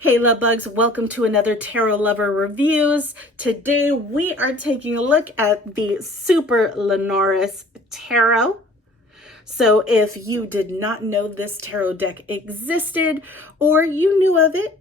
Hey love bugs, welcome to another Tarot Lover Reviews. Today we are taking a look at the Superlunaris Tarot. So if you did not know this tarot deck existed, or you knew of it,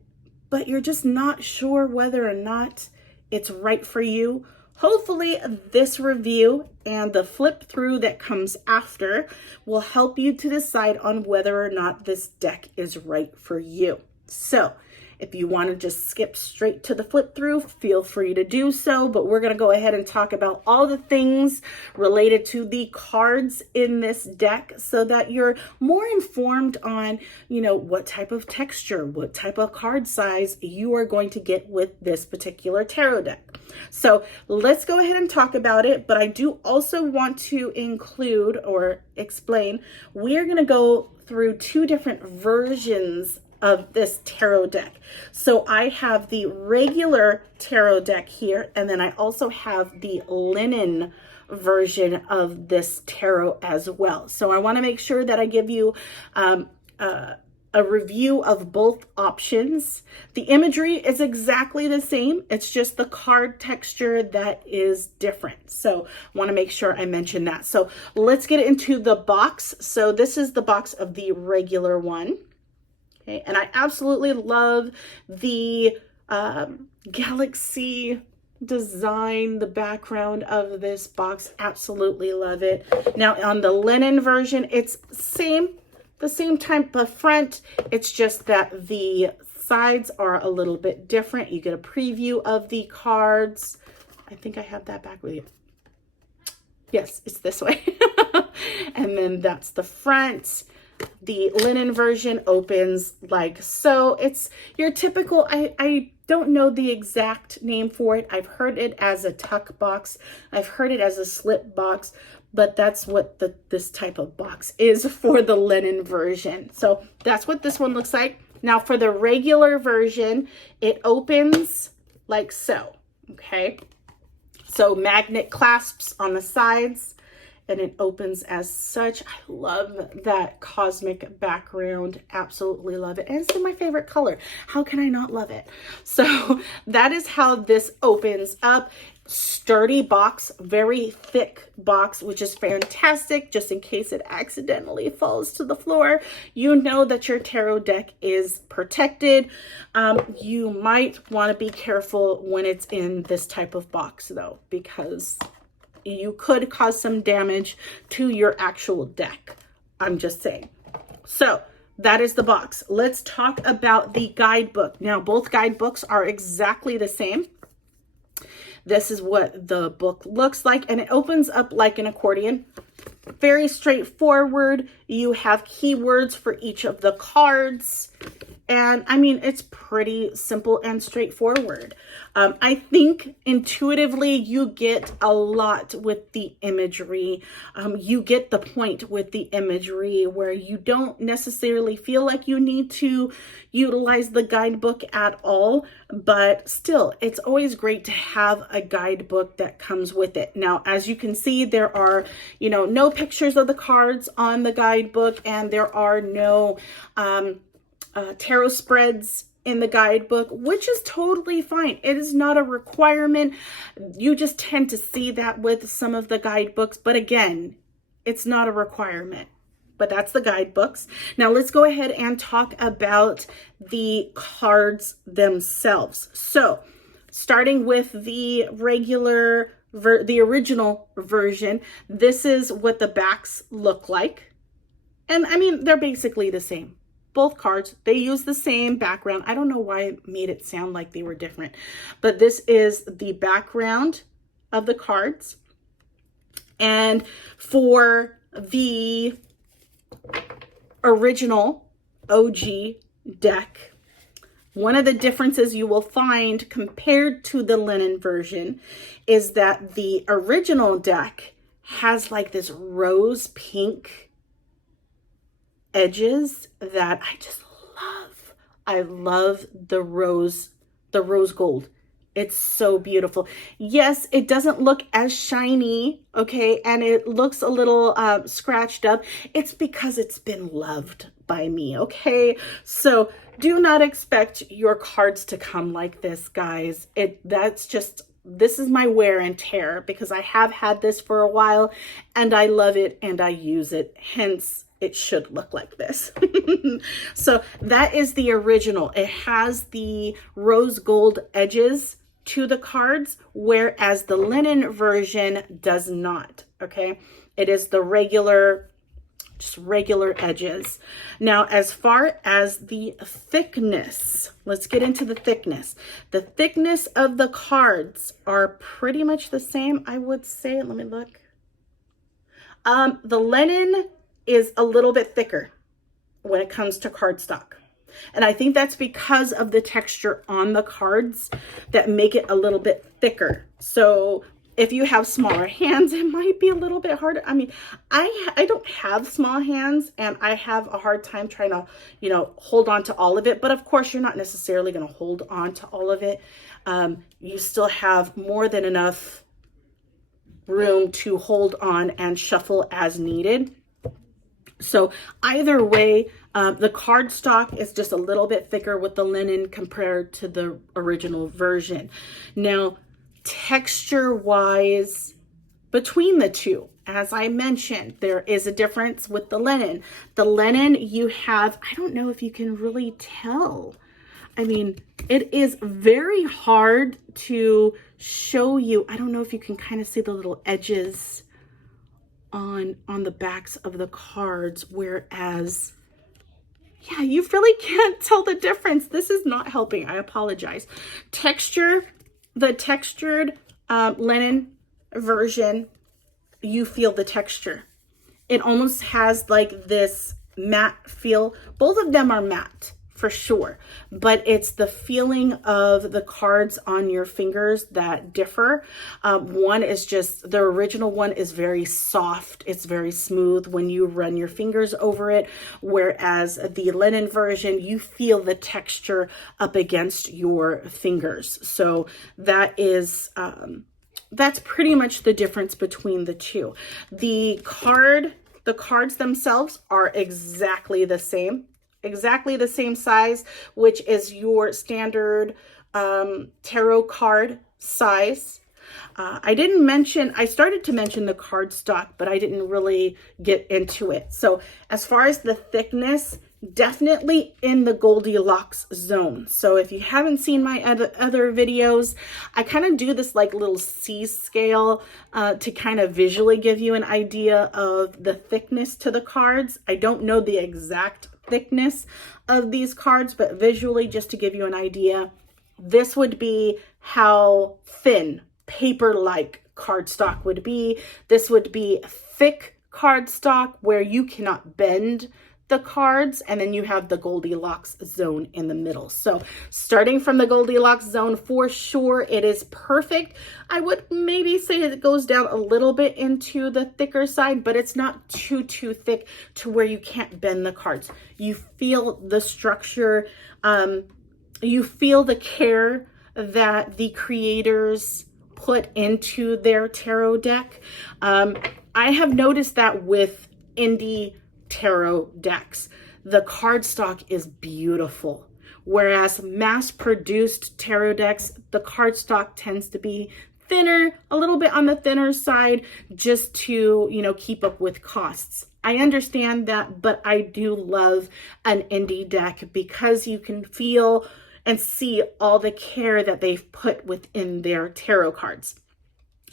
but you're just not sure whether or not it's right for you, hopefully this review and the flip through that comes after will help you to decide on whether or not this deck is right for you. So if you want to just skip straight to the flip through, feel free to do so, but we're going to go ahead and talk about all the things related to the cards in this deck so that you're more informed on, what type of texture, what type of card size you are going to get with this particular tarot deck. So let's go ahead and talk about it, but I do also want to include or explain, we are going to go through two different versions of this tarot deck. So I have the regular tarot deck here, and then I also have the linen version of this tarot as well. So I want to make sure that I give you a review of both options. The imagery is exactly the same. It's just the card texture that is different. So I want to make sure I mention that. So let's get into the box. So this is the box of the regular one. Okay, and I absolutely love the galaxy design, the background of this box. Absolutely love it. Now on the linen version, it's the same type of front. It's just that the sides are a little bit different. You get a preview of the cards. I think I have that back with you. Yes, it's this way. And then that's the front. The linen version opens like so. It's your typical, I don't know the exact name for it. I've heard it as a tuck box. I've heard it as a slip box, but that's what this type of box is for the linen version. So that's what this one looks like. Now for the regular version, it opens like so, okay? So magnet clasps on the sides, and it opens as such. I love that cosmic background. Absolutely love it. And it's my favorite color. How can I not love it? So that is how this opens up. Sturdy box, very thick box, which is fantastic. Just in case it accidentally falls to the floor, you know that your tarot deck is protected. You might want to be careful when it's in this type of box though, because you could cause some damage to your actual deck. I'm just saying. So that is the box. Let's talk about the guidebook. Now, both guidebooks are exactly the same. This is what the book looks like, and it opens up like an accordion. Very straightforward. You have keywords for each of the cards. And I mean, it's pretty simple and straightforward. I think intuitively you get a lot with the imagery. You get the point with the imagery where you don't necessarily feel like you need to utilize the guidebook at all, but still, it's always great to have a guidebook that comes with it. Now, as you can see, there are, no pictures of the cards on the guidebook, and there are no tarot spreads in the guidebook, which is totally fine. It is not a requirement. You just tend to see that with some of the guidebooks, but again, it's not a requirement. But that's the guidebooks. Now let's go ahead and talk about the cards themselves. So starting with the regular, the original version, this is what the backs look like. And I mean, they're basically the same. Both cards, they use the same background. I don't know why it made it sound like they were different, but this is the background of the cards. And for the original OG deck, one of the differences you will find compared to the linen version is that the original deck has like this rose pink edges that I just love. I love the rose gold. It's so beautiful. Yes, it doesn't look as shiny, okay, and it looks a little scratched up. It's because it's been loved by me, okay? So do not expect your cards to come like this, guys. This is my wear and tear because I have had this for a while and I love it and I use it. Hence, it should look like this. So that is the original. It has the rose gold edges to the cards, whereas the linen version does not, okay? It is the regular, just regular edges. Now, as far as the thickness, let's get into the thickness. The thickness of the cards are pretty much the same, I would say. Let me look. The linen is a little bit thicker when it comes to cardstock. And I think that's because of the texture on the cards that make it a little bit thicker. So if you have smaller hands, it might be a little bit harder. I mean, I don't have small hands and I have a hard time trying to, you know, hold on to all of it. But of course, you're not necessarily going to hold on to all of it. You still have more than enough room to hold on and shuffle as needed. So either way, the cardstock is just a little bit thicker with the linen compared to the original version. Now, texture-wise, between the two, as I mentioned, there is a difference with the linen. The linen you have, I don't know if you can really tell. I mean, it is very hard to show you. I don't know if you can kind of see the little edges on the backs of the cards, whereas, yeah, you really can't tell the difference. This is not helping. I apologize. Texture, the textured linen version, you feel the texture. It almost has like this matte feel. Both of them are matte for sure, but it's the feeling of the cards on your fingers that differ. One is just, the original one is very soft. It's very smooth when you run your fingers over it, whereas the linen version, you feel the texture up against your fingers. So that is, that's pretty much the difference between the two. The cards themselves are exactly the same size, which is your standard tarot card size. I started to mention the cardstock, but I didn't really get into it. So as far as the thickness, definitely in the Goldilocks zone. So if you haven't seen my other videos, I kind of do this like little C scale to kind of visually give you an idea of the thickness to the cards. I don't know the exact thickness of these cards, but visually, just to give you an idea, this would be how thin paper-like cardstock would be. This would be thick cardstock where you cannot bend the cards, and then you have the Goldilocks zone in the middle. So starting from the Goldilocks zone, for sure, it is perfect. I would maybe say it goes down a little bit into the thicker side, but it's not too thick to where you can't bend the cards. You feel the structure, you feel the care that the creators put into their tarot deck. I have noticed that with indie tarot decks, the cardstock is beautiful, whereas mass-produced tarot decks, the cardstock tends to be thinner, a little bit on the thinner side, just to, you know, keep up with costs. I understand that, but I do love an indie deck because you can feel and see all the care that they've put within their tarot cards.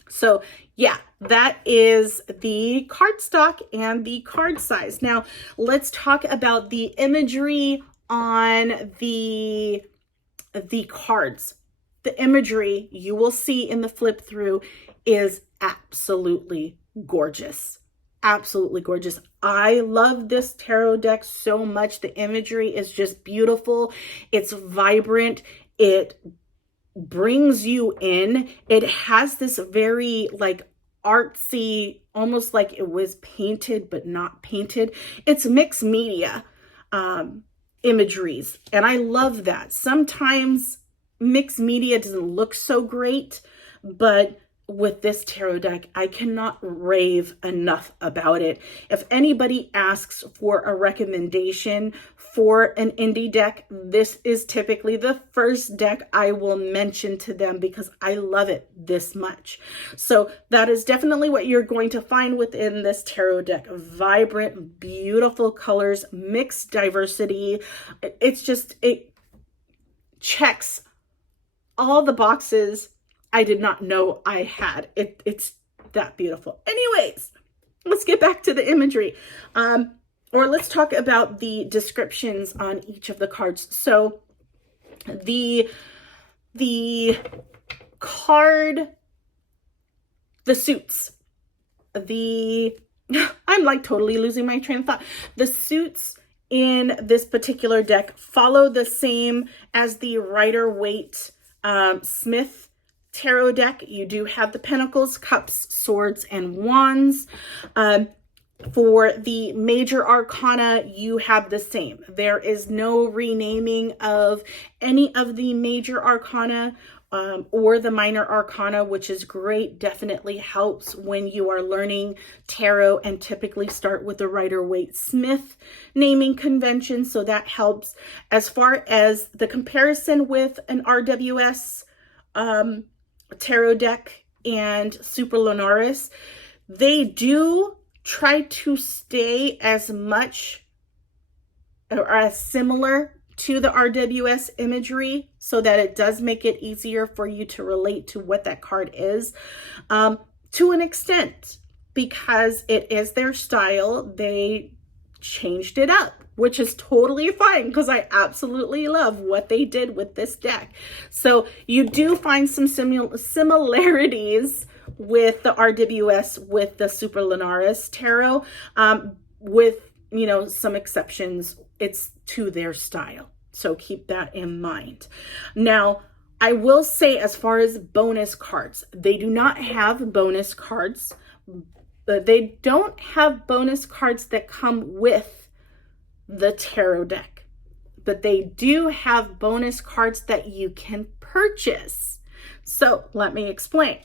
So yeah, that is the cardstock and the card size. Now let's talk about the imagery on the cards. The imagery you will see in the flip through is absolutely gorgeous. Absolutely gorgeous. I love this tarot deck so much. The imagery is just beautiful. It's vibrant. It brings you in. It has this very like artsy, almost like it was painted but not painted. It's mixed media imageries, and I love that. Sometimes mixed media doesn't look so great, but with this tarot deck. I cannot rave enough about it. If anybody asks for a recommendation for an indie deck, this is typically the first deck I will mention to them because I love it this much. So that is definitely what you're going to find within this tarot deck. Vibrant, beautiful colors, mixed diversity. It's just, it checks all the boxes I did not know I had. It's that beautiful. Anyways, let's get back to the imagery. Or let's talk about the descriptions on each of the cards. So the card, the suits, I'm like totally losing my train of thought. The suits in this particular deck follow the same as the Rider-Waite Smith tarot deck. You do have the Pentacles, Cups, Swords, and Wands. For the major arcana, you have the same. There is no renaming of any of the major arcana or the minor arcana, which is great. Definitely helps when you are learning tarot and typically start with the Rider-Waite Smith naming convention. So that helps. As far as the comparison with an RWS tarot deck and Superlunaris, they do try to stay as much or as similar to the RWS imagery so that it does make it easier for you to relate to what that card is to an extent, because it is their style. They changed it up, which is totally fine because I absolutely love what they did with this deck. So you do find some similarities with the RWS, with the Superlunaris Tarot, with, you know, some exceptions. It's to their style. So keep that in mind. Now, I will say, as far as bonus cards, they do not have bonus cards. They don't have bonus cards that come with the tarot deck, but they do have bonus cards that you can purchase. So let me explain.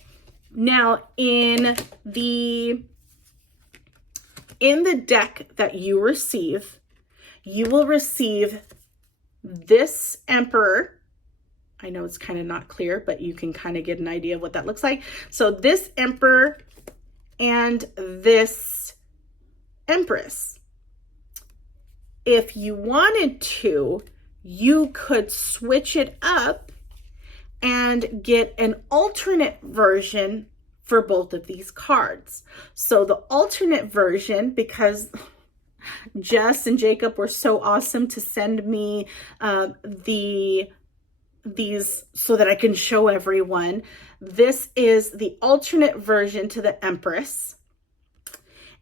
Now, in the deck that you receive, you will receive this Emperor. I know it's kind of not clear, but you can kind of get an idea of what that looks like. So this Emperor and this Empress. If you wanted to, you could switch it up and get an alternate version for both of these cards. So the alternate version, because Jess and Jacob were so awesome to send me these so that I can show everyone. This is the alternate version to the Empress,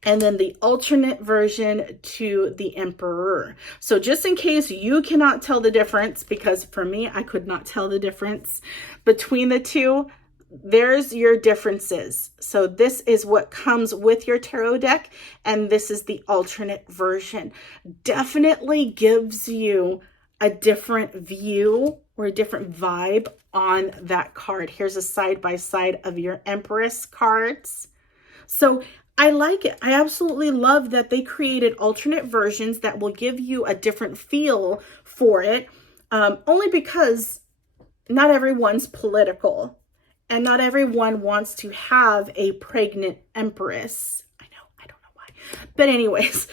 and then the alternate version to the Emperor. So just in case you cannot tell the difference, because for me, I could not tell the difference between the two, there's your differences. So this is what comes with your tarot deck, and this is the alternate version. Definitely gives you a different view or a different vibe on that card. Here's a side-by-side of your Empress cards. So I like it. I absolutely love that they created alternate versions that will give you a different feel for it, only because not everyone's political and not everyone wants to have a pregnant Empress. I don't know why. But anyways,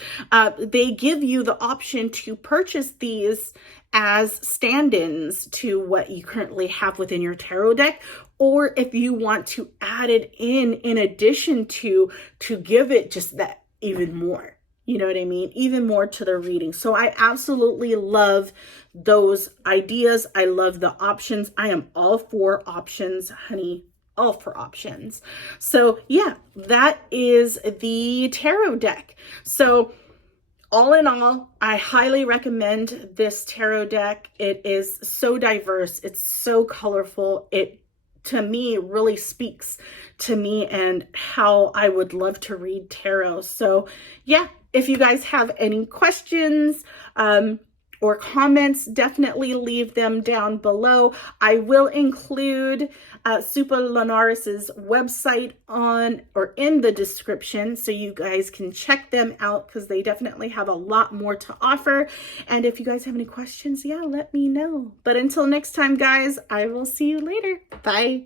they give you the option to purchase these as stand-ins to what you currently have within your tarot deck, or if you want to add it in addition to give it just that even more, you know what I mean? Even more to the reading. So I absolutely love those ideas. I love the options. I am all for options, honey. All for options. So yeah, that is the tarot deck. So all in all, I highly recommend this tarot deck. It is so diverse. It's so colorful. It, to me, really speaks to me and how I would love to read tarot. So yeah, if you guys have any questions, or comments, definitely leave them down below. I will include Superlunaris's website on or in the description so you guys can check them out, because they definitely have a lot more to offer. And if you guys have any questions, yeah, let me know. But until next time, guys, I will see you later. Bye.